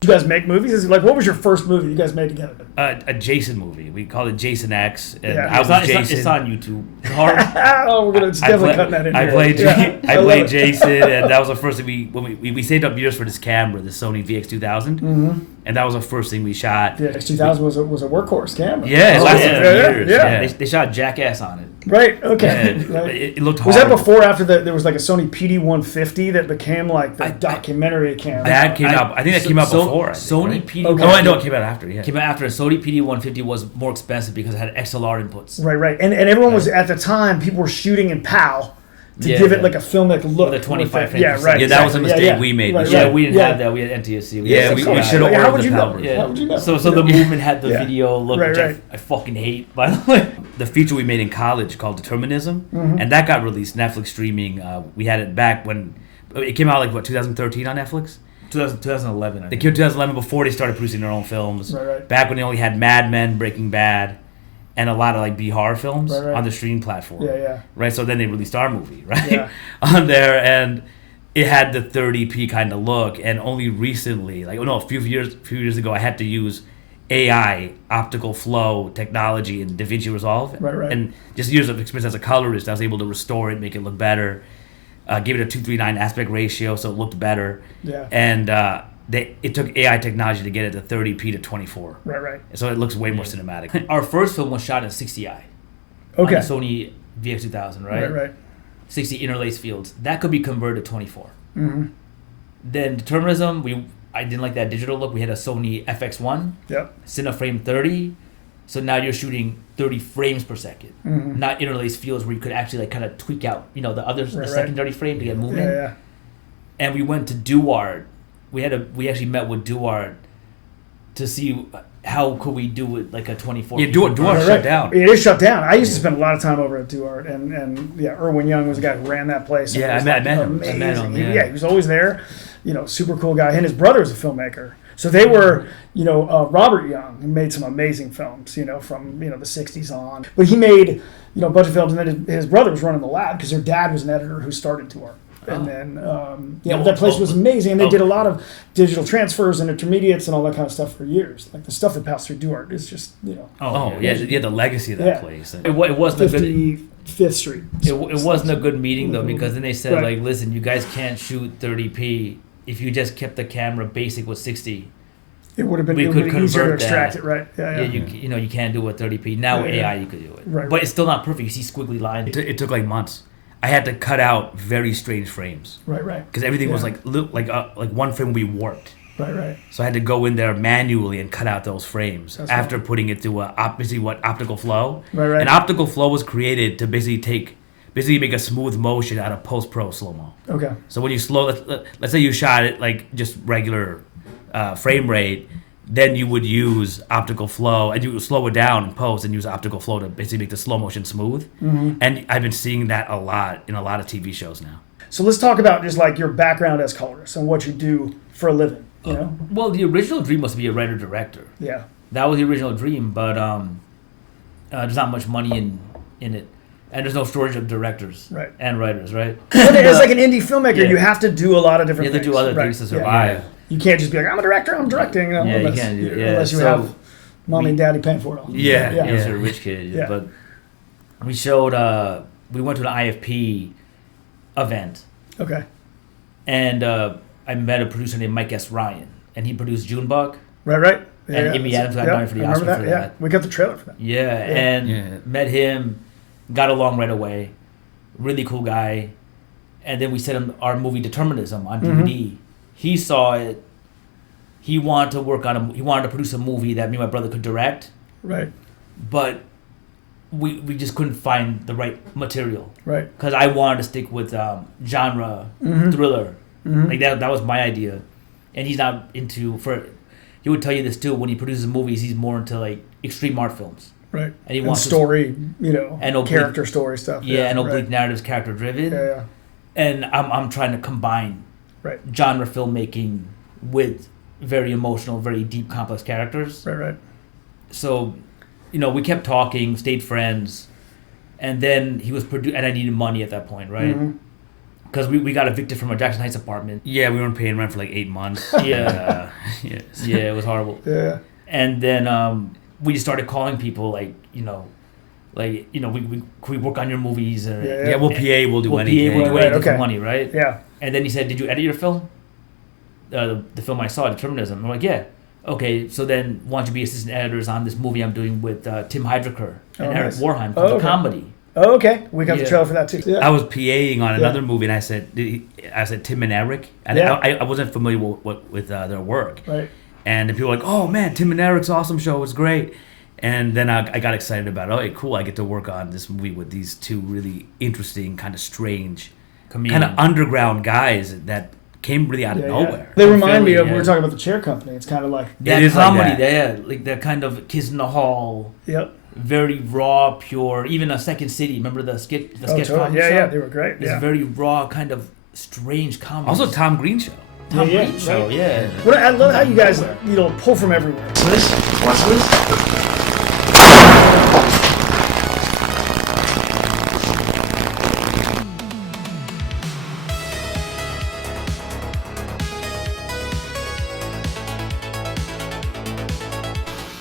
Do you guys make movies? Is it like, what was your first movie you guys made together? A Jason movie. We called it Jason X. And Yeah. I was Jason. It's on YouTube. Oh, we're gonna definitely cut that in here. I played Jason, and that was the first thing we saved up years for this camera, the Sony VX2000, and that was the first thing we shot. The VX2000 was a workhorse camera. Yeah, it lasted years. Yeah. They shot Jackass on it. Right. Okay. Yeah, Right. it looked Was horrible. that before or after there was like a Sony PD150 that became like the documentary camera? That came out. I think that came out before. Sony PD. Okay. Oh, I know it came out after. Yeah. Came out after. Sony PD150 was more expensive because it had XLR inputs. Right. And everyone was at the time. People were shooting in PAL to give it like a filmic look. With a 25 frame. Yeah. Right. Yeah, that was a mistake Yeah. we made. Right, Yeah, right. we didn't have that. We had NTSC. Yeah, we should have How ordered would the you PAL know? version. How would you know? So the movement had the Yeah. video look, Right, which right. I fucking hate, by the way. The feature we made in college called Determinism, and that got released Netflix streaming. We had it back when it came out, like 2013 on Netflix. 2011. I They think. came in 2011 before they started producing their own films. Right. Back when they only had Mad Men, Breaking Bad, and a lot of like B horror films Right. on the streaming platform. Yeah. Right. So then they released our movie, right, Yeah. on there, and it had the 30p kind of look. And only recently, a few years ago, I had to use AI, optical flow technology in DaVinci Resolve. Right. And just years of experience as a colorist, I was able to restore it, make it look better, give it a 2:3:9 aspect ratio so it looked better. Yeah. And it took AI technology to get it to 30p to 24. Right. So it looks way more cinematic. Our first film was shot in 60i. Okay. On the Sony VX2000, right? Right. 60 interlace fields. That could be converted to 24. Mm-hmm. Then Determinism, I didn't like that digital look. We had a Sony FX1, Yep. Cineframe 30. So now you're shooting 30 frames per second, not interlace fields where you could actually like kind of tweak out, the Right. secondary frame to get movement. Yeah. And we went to Duard. We actually met with Duard to see how could we do it like a 24. Yeah, Duard Right. shut down. It is shut down. I used to spend a lot of time over at Duart, and Erwin Young was the guy who ran that place. Yeah, It was, I met him. amazing. I met him, He- yeah. He was always there. Super cool guy. And his brother was a filmmaker. So they were, Robert Young, who made some amazing films, from, the 60s on. But he made, a bunch of films, and then his brother was running the lab because their dad was an editor who started Duart. And then, that place was amazing. And they did a lot of digital transfers and intermediates and all that kind of stuff for years. Like the stuff that passed through Duart is just, Oh, yeah, the legacy of that Yeah. place. It wasn't a good. 55th Street. It wasn't a good meeting though, because then they said Right. like, listen, you guys can't shoot 30p. If you just kept the camera basic with 60, It would have been, We it could would have been easier to convert extract that. it, right? Yeah. you can't do it with 30p. Now with Yeah. AI you could do it, Right. but it's still not perfect. You see squiggly lines. It took like months. I had to cut out very strange frames Right. because everything was Yeah. like one frame we warped. Right. So I had to go in there manually and cut out those frames That's after putting it through optical flow. Right. And optical flow was created to basically make a smooth motion out of post-pro slow-mo. Okay. So when you let's say you shot it like just regular frame rate, then you would use optical flow and you would slow it down in post and use optical flow to basically make the slow motion smooth. And I've been seeing that a lot in a lot of TV shows now. So let's talk about just like your background as colorist and what you do for a living. Well, the original dream was to be a writer director. Yeah. That was the original dream, but there's not much money in it, and there's no shortage of directors Right. and writers, right? But as like an indie filmmaker, Yeah. you have to do a lot of different You have to things. do other Right. things to Yeah. survive. You can't just be like, I'm a director, I'm directing. Yeah, you unless, can't do- yeah, unless you so have mommy and daddy paying for it all. Yeah. He was a rich kid, Yeah. but we showed. We went to an IFP event, Okay. and I met a producer named Mike S. Ryan, and he produced Junebug. Right. And Amy Adams got nominated for the I remember Oscar for that. We got the trailer for that. Yeah, and Yeah. met him, got along right away. Really cool guy. And then we sent him our movie Determinism on DVD. He saw it. He wanted to he wanted to produce a movie that me and my brother could direct, Right. but we just couldn't find the right material. Right. Because I wanted to stick with genre, thriller. Like that was my idea. And he's not into, he would tell you this too, when he produces movies, he's more into like extreme art films. Right. And he And wants story, And oblique- character story stuff. and oblique right. narratives, character driven. Yeah. And I'm trying to combine Right. genre filmmaking with very emotional, very deep, complex characters. Right. So, we kept talking, stayed friends, and then he was and I needed money at that point, right? because we got evicted from our Jackson Heights apartment. Yeah, we weren't paying rent for like 8 months. Yeah. Yes. Yeah, it was horrible. Yeah. And then we just started calling people like, we work on your movies or Yeah. Yeah, we'll PA, we'll do anything. we'll do Right, anything okay. for money, right? Yeah. And then he said, "Did you edit your film?" The film I saw, Determinism. I'm like, "Yeah." Okay, so then why don't you be assistant editors on this movie I'm doing with Tim Heidecker and Oh, Eric nice. Warheim Oh, called okay. The Comedy. Oh, okay. We got the Yeah. trailer for that too. Yeah. I was PAing on another movie, and I said Tim and Eric, and Yeah. I wasn't familiar with their work, Right. and the people were like, "Oh man, Tim and Eric's awesome show was great," and then I got excited about, okay, cool, I get to work on this movie with these two really interesting, kind of strange, Comedian. kind of underground guys that came really out of Yeah, nowhere. yeah. They remind me Philly, of, we yeah. were talking about the Chair Company. It's kind of like, That It is like comedy, that. there, like that kind of Kiss in the Hall, yep. very raw, pure. Even a Second City, remember the sketch Totally. comedy Yeah, show? yeah. They were great. It's Yeah. very raw, kind of strange comedy. Also, Tom Green show. Tom Yeah, Green show, right. yeah. What I love how you guys, pull from everywhere. Watch this.